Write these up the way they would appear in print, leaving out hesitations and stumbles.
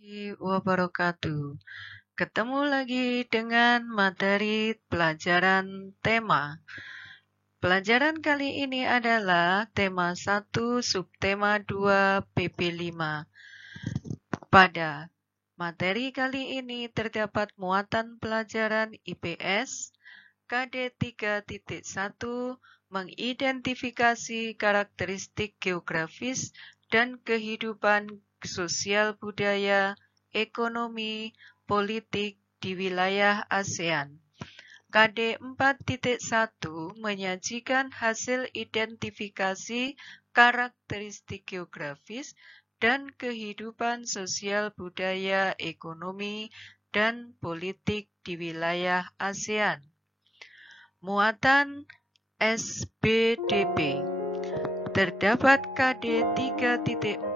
Warahmatullahi wabarakatuh. Ketemu lagi dengan materi pelajaran tema. Pelajaran kali ini adalah tema 1, subtema 2, PP5. Pada materi kali ini terdapat muatan pelajaran IPS KD 3.1 mengidentifikasi karakteristik geografis dan kehidupan sosial budaya, ekonomi, politik di wilayah ASEAN. KD 4.1 menyajikan hasil identifikasi karakteristik geografis dan kehidupan sosial budaya, ekonomi, dan politik di wilayah ASEAN. Muatan SBDP. Terdapat KD 3.4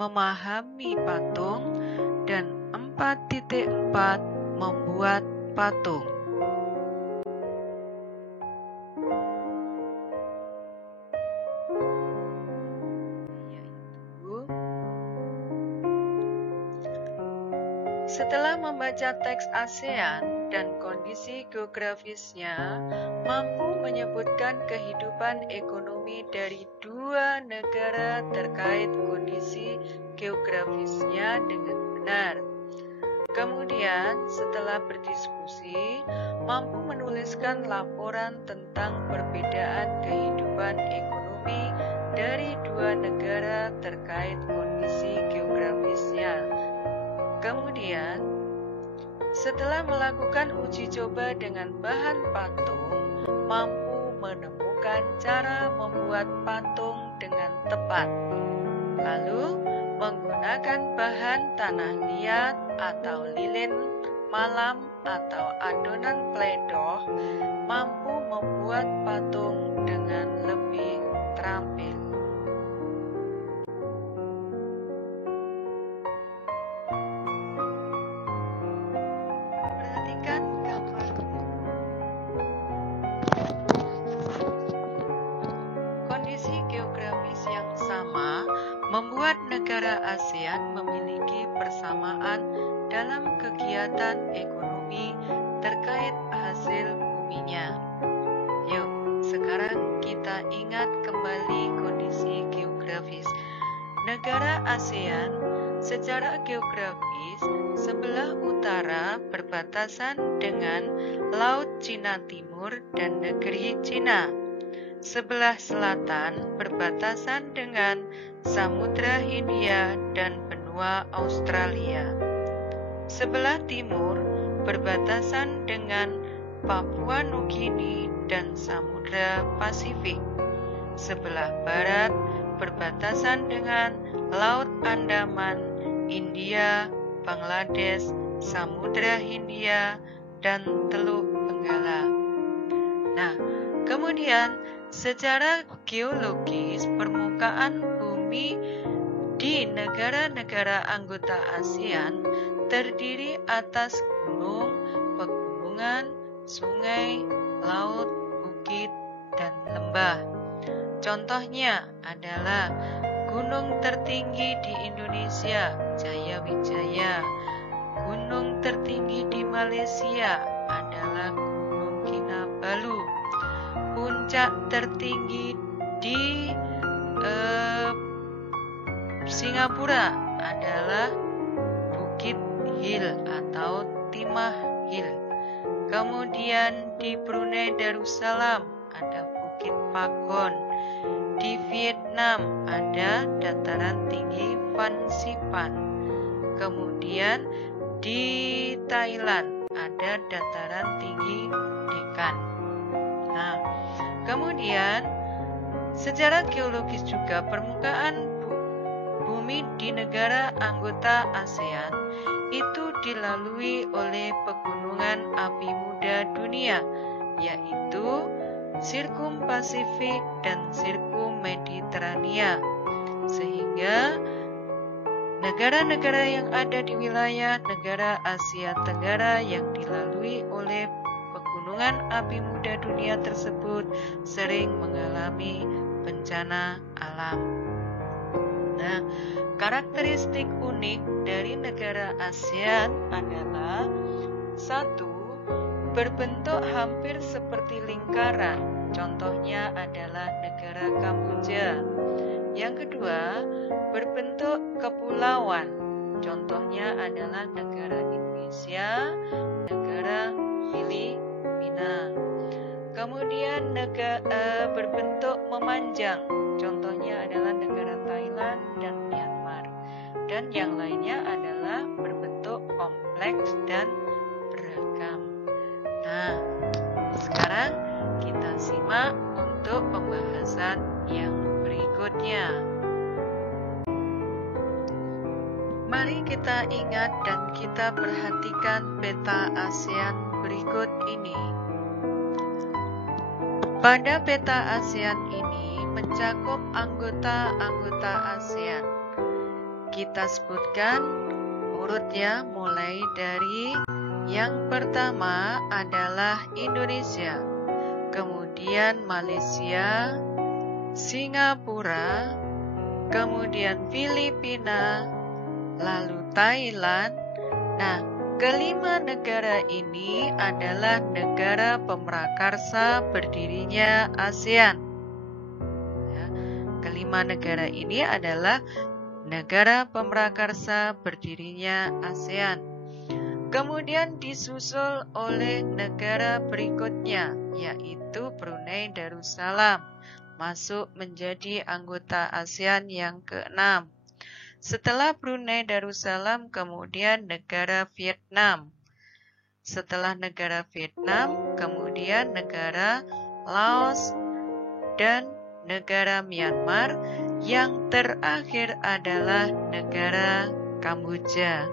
memahami patung dan 4.4 membuat patung. Setelah membaca teks ASEAN dan kondisi geografisnya, mampu menyebutkan kehidupan ekonomi dari dua negara terkait kondisi geografisnya dengan benar. Kemudian, setelah berdiskusi, mampu menuliskan laporan tentang perbedaan kehidupan ekonomi dari dua negara terkait kondisi geografisnya. Kemudian, setelah melakukan uji coba dengan bahan patung, mampu menemukan cara membuat patung dengan tepat. Lalu, menggunakan bahan tanah liat atau lilin malam atau adonan pledoh, mampu membuat patung dengan lebih terampil. Membuat negara ASEAN memiliki persamaan dalam kegiatan ekonomi terkait hasil buminya. Yuk, sekarang kita ingat kembali kondisi geografis. Negara ASEAN secara geografis sebelah utara berbatasan dengan Laut Cina Timur dan negeri Cina. Sebelah selatan berbatasan dengan Samudra Hindia dan benua Australia. Sebelah timur berbatasan dengan Papua Nugini dan Samudra Pasifik. Sebelah barat berbatasan dengan Laut Andaman, India, Bangladesh, Samudra Hindia, dan Teluk Benggala. Nah, kemudian secara geologis permukaan bumi di negara-negara anggota ASEAN terdiri atas gunung, pegunungan, sungai, laut, bukit, dan lembah. Contohnya adalah gunung tertinggi di Indonesia, Jayawijaya. Gunung tertinggi di Malaysia adalah Gunung Kinabalu. Puncak tertinggi di Singapura adalah Bukit Hill atau Timah Hill. Kemudian di Brunei Darussalam ada Bukit Pagon. Di Vietnam ada dataran tinggi Phan Xipang. Kemudian di Thailand ada dataran tinggi Dekan. Nah, kemudian secara geologis juga permukaan bumi di negara anggota ASEAN itu dilalui oleh pegunungan api muda dunia, yaitu Sirkum Pasifik dan Sirkum Mediterania, sehingga negara-negara yang ada di wilayah negara Asia Tenggara yang dilalui oleh pegunungan api muda dunia tersebut sering mengalami bencana alam. Nah, Karakteristik unik dari negara ASEAN adalah: 1. Berbentuk hampir seperti lingkaran, contohnya adalah negara Kamboja. Yang kedua, berbentuk kepulauan, contohnya adalah negara Indonesia, negara Filipina. Kemudian berbentuk memanjang, contohnya adalah negara Thailand dan Myanmar. Dan yang lainnya adalah berbentuk kompleks dan beragam. Nah, sekarang kita simak untuk pembahasan yang berikutnya. Mari kita ingat dan kita perhatikan peta ASEAN berikut ini. Pada peta ASEAN ini mencakup anggota-anggota ASEAN. Kita sebutkan urutnya mulai dari yang pertama adalah Indonesia, kemudian Malaysia, Singapura, kemudian Filipina, lalu Thailand. Nah, kelima negara ini adalah negara pemrakarsa berdirinya ASEAN. Ya, kelima negara ini adalah negara pemrakarsa berdirinya ASEAN. Kemudian disusul oleh negara berikutnya, yaitu Brunei Darussalam, masuk menjadi anggota ASEAN yang ke-6. Setelah Brunei Darussalam, kemudian negara Vietnam. Setelah negara Vietnam, kemudian negara Laos dan negara Myanmar. Yang terakhir adalah negara Kamboja.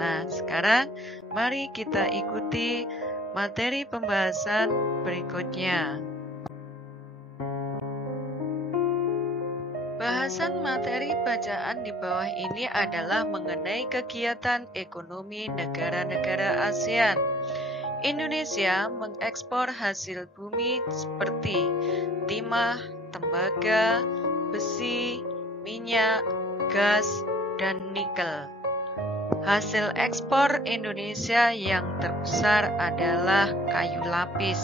Nah, sekarang mari kita ikuti materi pembahasan berikutnya. Bahasan materi bacaan di bawah ini adalah mengenai kegiatan ekonomi negara-negara ASEAN. Indonesia mengekspor hasil bumi seperti timah, tembaga, besi, minyak, gas, dan nikel. Hasil ekspor Indonesia yang terbesar adalah kayu lapis.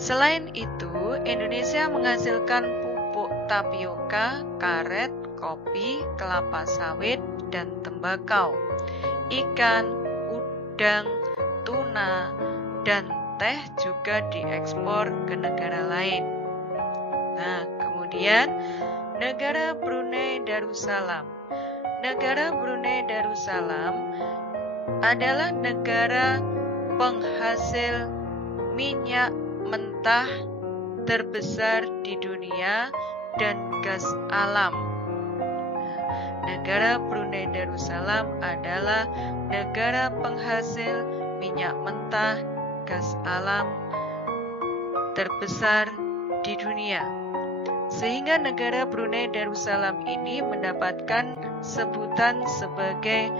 Selain itu, Indonesia menghasilkan pupuk tapioka, karet, kopi, kelapa sawit, dan tembakau, ikan, udang, tuna, dan teh juga diekspor ke negara lain. Nah, kemudian negara Brunei Darussalam. Negara Brunei Darussalam adalah negara penghasil minyak mentah terbesar di dunia dan gas alam. Negara Brunei Darussalam adalah negara penghasil minyak mentah, gas alam terbesar di dunia. Sehingga negara Brunei Darussalam ini mendapatkan sebutan sebagai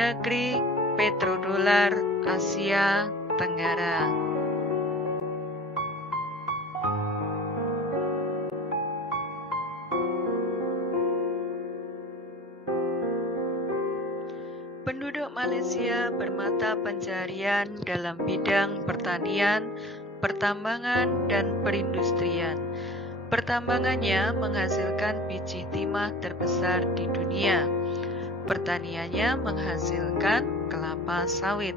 negeri petrodolar Asia Tenggara. Penduduk Malaysia bermata pencaharian dalam bidang pertanian, pertambangan, dan perindustrian. Pertambangannya menghasilkan biji timah terbesar di dunia. Pertaniannya menghasilkan kelapa sawit.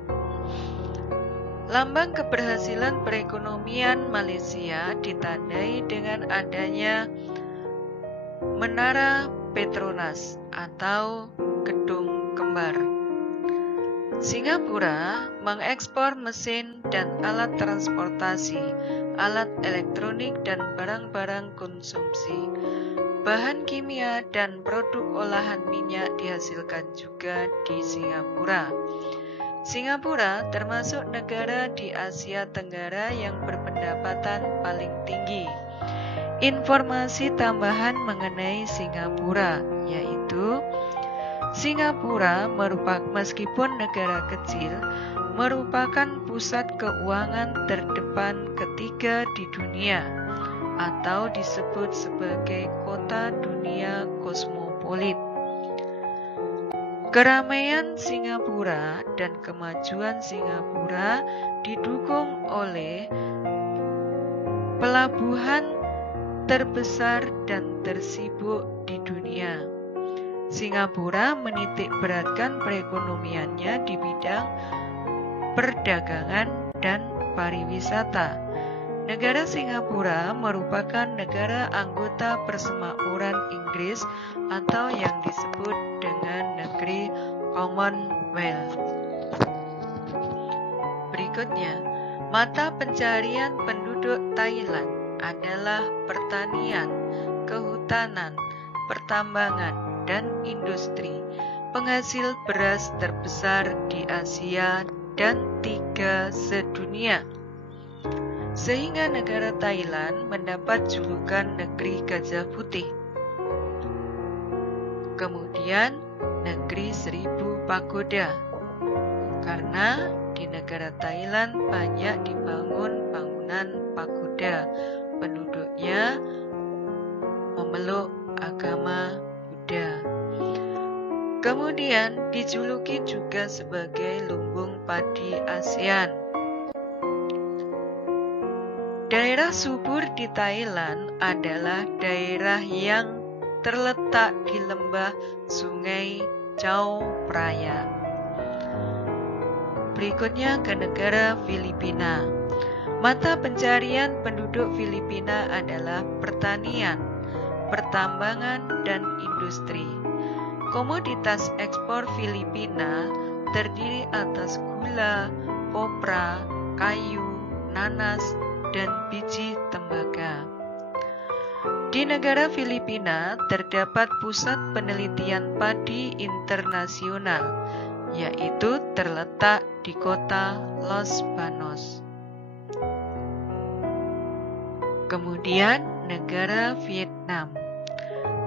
Lambang keberhasilan perekonomian Malaysia ditandai dengan adanya Menara Petronas atau gedung kembar. Singapura mengekspor mesin dan alat transportasi, alat elektronik dan barang-barang konsumsi. Bahan kimia dan produk olahan minyak dihasilkan juga di Singapura. Singapura termasuk negara di Asia Tenggara yang berpendapatan paling tinggi. Informasi tambahan mengenai Singapura, yaitu Singapura meskipun negara kecil, merupakan pusat keuangan terdepan ketiga di dunia, atau disebut sebagai kota dunia kosmopolitan. kosmopolit. Keramaian Singapura dan kemajuan Singapura didukung oleh pelabuhan terbesar dan tersibuk di dunia. Singapura menitik beratkan perekonomiannya di bidang perdagangan dan pariwisata. Negara Singapura merupakan negara anggota Persemakmuran Inggris atau yang disebut dengan negeri Commonwealth. Berikutnya, mata pencarian penduduk Thailand adalah pertanian, kehutanan, pertambangan, dan industri. Penghasil beras terbesar di Asia dan 3 sedunia. Sehingga negara Thailand mendapat julukan negeri gajah putih. Kemudian negeri 1000 pagoda, karena di negara Thailand banyak dibangun bangunan pagoda. Penduduknya memeluk agama Buddha. Kemudian dijuluki juga sebagai lumbung padi ASEAN. Daerah subur di Thailand adalah daerah yang terletak di lembah Sungai Chao Phraya. Berikutnya ke negara Filipina. Mata pencarian penduduk Filipina adalah pertanian, pertambangan, dan industri. Komoditas ekspor Filipina terdiri atas gula, kopra, kayu, nanas, dan biji tembaga. Di negara Filipina terdapat pusat penelitian padi internasional, yaitu terletak di kota Los Banos. Kemudian negara Vietnam.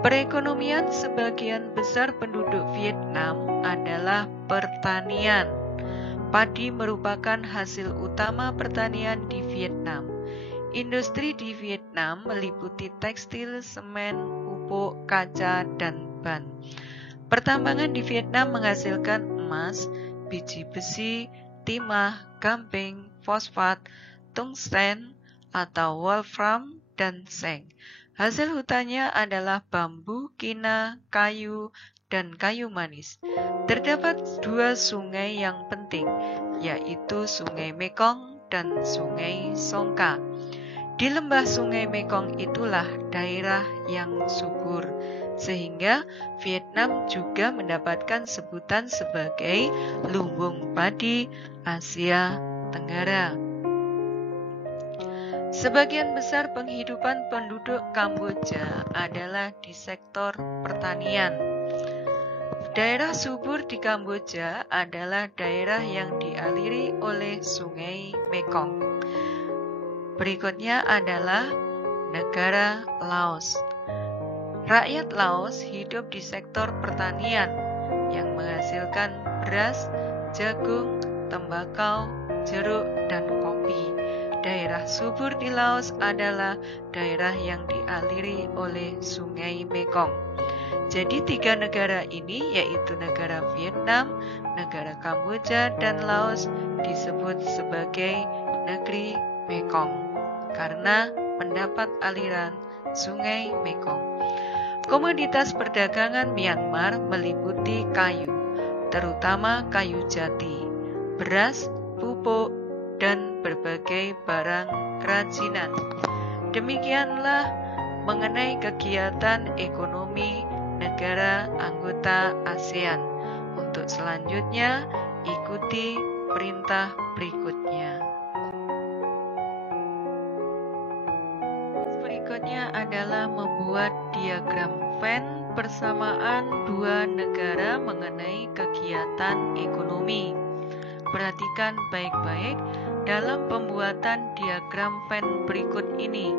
Perekonomian sebagian besar penduduk Vietnam adalah pertanian. Padi merupakan hasil utama pertanian di Vietnam. Industri di Vietnam meliputi tekstil, semen, pupuk, kaca, dan ban. Pertambangan di Vietnam menghasilkan emas, biji besi, timah, gamping, fosfat, tungsten atau wolfram, dan seng. Hasil hutannya adalah bambu, kina, kayu, dan kayu manis. Terdapat 2 sungai yang penting, yaitu Sungai Mekong dan Sungai Songka. Di lembah Sungai Mekong itulah daerah yang subur, sehingga Vietnam juga mendapatkan sebutan sebagai lumbung padi Asia Tenggara. Sebagian besar penghidupan penduduk Kamboja adalah di sektor pertanian. Daerah subur di Kamboja adalah daerah yang dialiri oleh Sungai Mekong. Berikutnya adalah negara Laos. Rakyat Laos hidup di sektor pertanian yang menghasilkan beras, jagung, tembakau, jeruk, dan kopi. Daerah subur di Laos adalah daerah yang dialiri oleh Sungai Mekong. Jadi 3 negara ini, yaitu negara Vietnam, negara Kamboja, dan Laos disebut sebagai negeri Mekong karena mendapat aliran Sungai Mekong. Komoditas perdagangan Myanmar meliputi kayu, terutama kayu jati, beras, pupuk, dan berbagai barang kerajinan. Demikianlah mengenai kegiatan ekonomi negara anggota ASEAN. Untuk selanjutnya, ikuti perintah berikutnya. Berikutnya adalah membuat diagram Venn persamaan 2 negara mengenai kegiatan ekonomi. Perhatikan baik-baik dalam pembuatan diagram Venn berikut ini.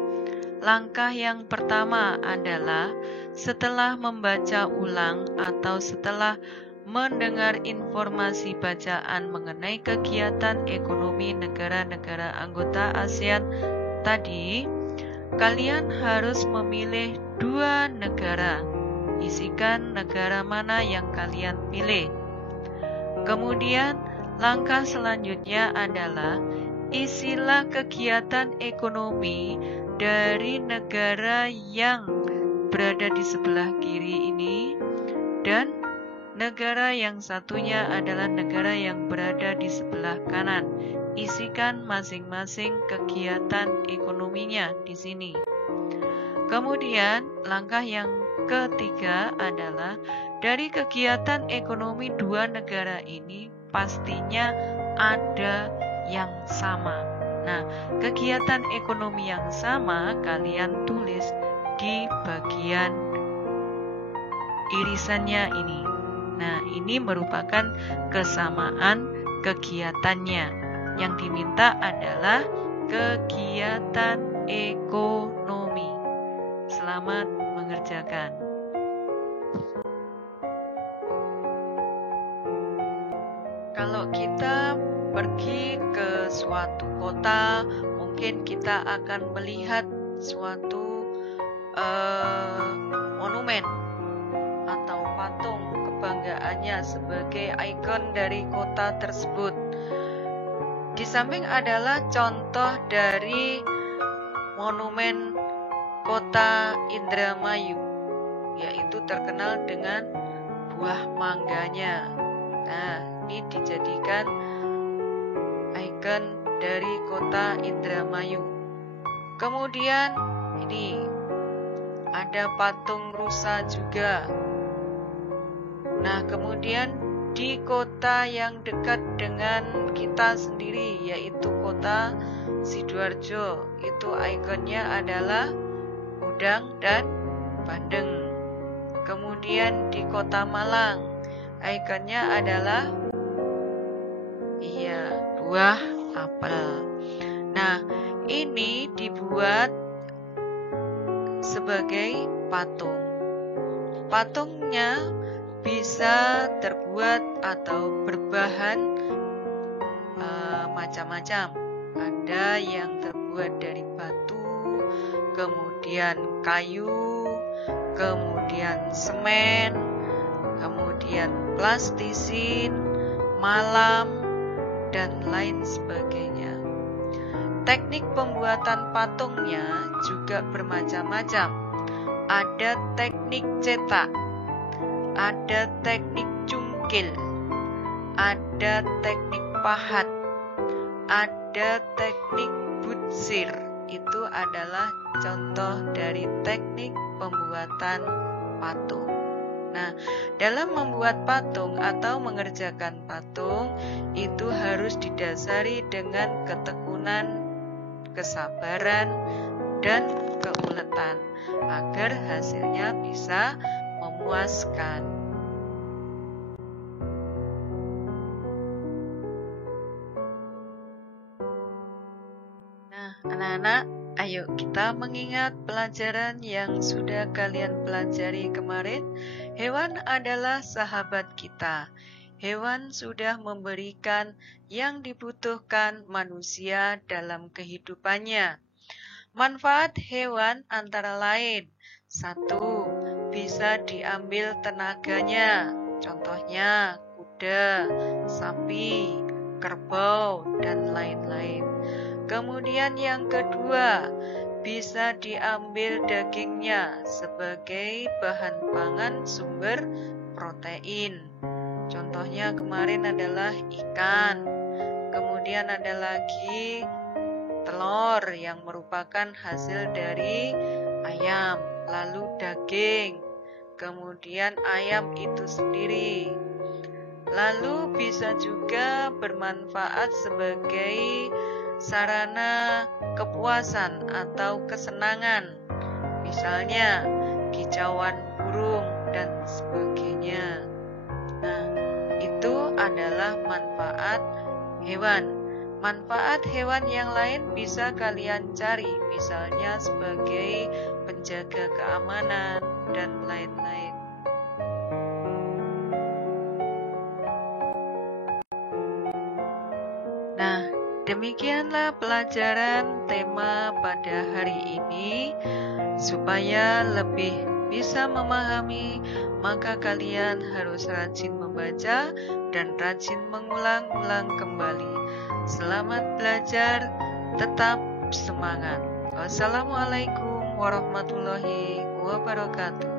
Langkah yang pertama adalah setelah membaca ulang atau setelah mendengar informasi bacaan mengenai kegiatan ekonomi negara-negara anggota ASEAN tadi, kalian harus memilih 2 negara, isikan negara mana yang kalian pilih. Kemudian langkah selanjutnya adalah isilah kegiatan ekonomi dari negara yang berada di sebelah kiri ini, dan negara yang satunya adalah negara yang berada di sebelah kanan. Isikan masing-masing kegiatan ekonominya di sini. Kemudian langkah yang ketiga adalah dari kegiatan ekonomi dua negara ini pastinya ada yang sama. Nah, kegiatan ekonomi yang sama kalian tulis di bagian irisannya ini. Nah, ini merupakan kesamaan kegiatannya. Yang diminta adalah kegiatan ekonomi. Selamat mengerjakan. Kalau kita pergi ke suatu kota, mungkin kita akan melihat suatu monumen atau patung kebanggaannya sebagai ikon dari kota tersebut. Di samping adalah contoh dari monumen kota Indramayu, yaitu terkenal dengan buah mangganya. Nah, ini dijadikan ikon dari kota Indramayu. Kemudian ini ada patung rusa juga. Nah, kemudian di kota yang dekat dengan kita sendiri, yaitu kota Sidoarjo, itu ikonnya adalah udang dan bandeng. Kemudian di kota Malang, ikonnya adalah buah apel. Nah, ini dibuat sebagai patung. Patungnya bisa terbuat atau berbahan macam-macam. Ada yang terbuat dari batu, kemudian kayu, kemudian semen, kemudian plastisin, malam, dan lain sebagainya. Teknik pembuatan patungnya juga bermacam-macam. Ada teknik cetak, ada teknik cungkil, ada teknik pahat, ada teknik butsir. Itu adalah contoh dari teknik pembuatan patung. Nah, dalam membuat patung atau mengerjakan patung itu harus didasari dengan ketekunan, kesabaran, dan keuletan agar hasilnya bisa memuaskan. Nah, anak-anak, ayo kita mengingat pelajaran yang sudah kalian pelajari kemarin. Hewan adalah sahabat kita. Hewan sudah memberikan yang dibutuhkan manusia dalam kehidupannya. Manfaat hewan antara lain: 1. Bisa diambil tenaganya. Contohnya kuda, sapi, kerbau, dan lain-lain. Kemudian yang kedua, bisa diambil dagingnya sebagai bahan pangan sumber protein. Contohnya kemarin adalah ikan. Kemudian ada lagi telur yang merupakan hasil dari ayam. Lalu daging. Kemudian ayam itu sendiri. Lalu bisa juga bermanfaat sebagai sarana kepuasan atau kesenangan, misalnya kicauan burung dan sebagainya. Nah, itu adalah manfaat hewan. Manfaat hewan yang lain bisa kalian cari, misalnya sebagai penjaga keamanan dan lain-lain. Nah, demikianlah pelajaran tema pada hari ini. Supaya lebih bisa memahami, maka kalian harus rajin membaca dan rajin mengulang-ulang kembali. Selamat belajar, tetap semangat. Wassalamualaikum warahmatullahi wabarakatuh.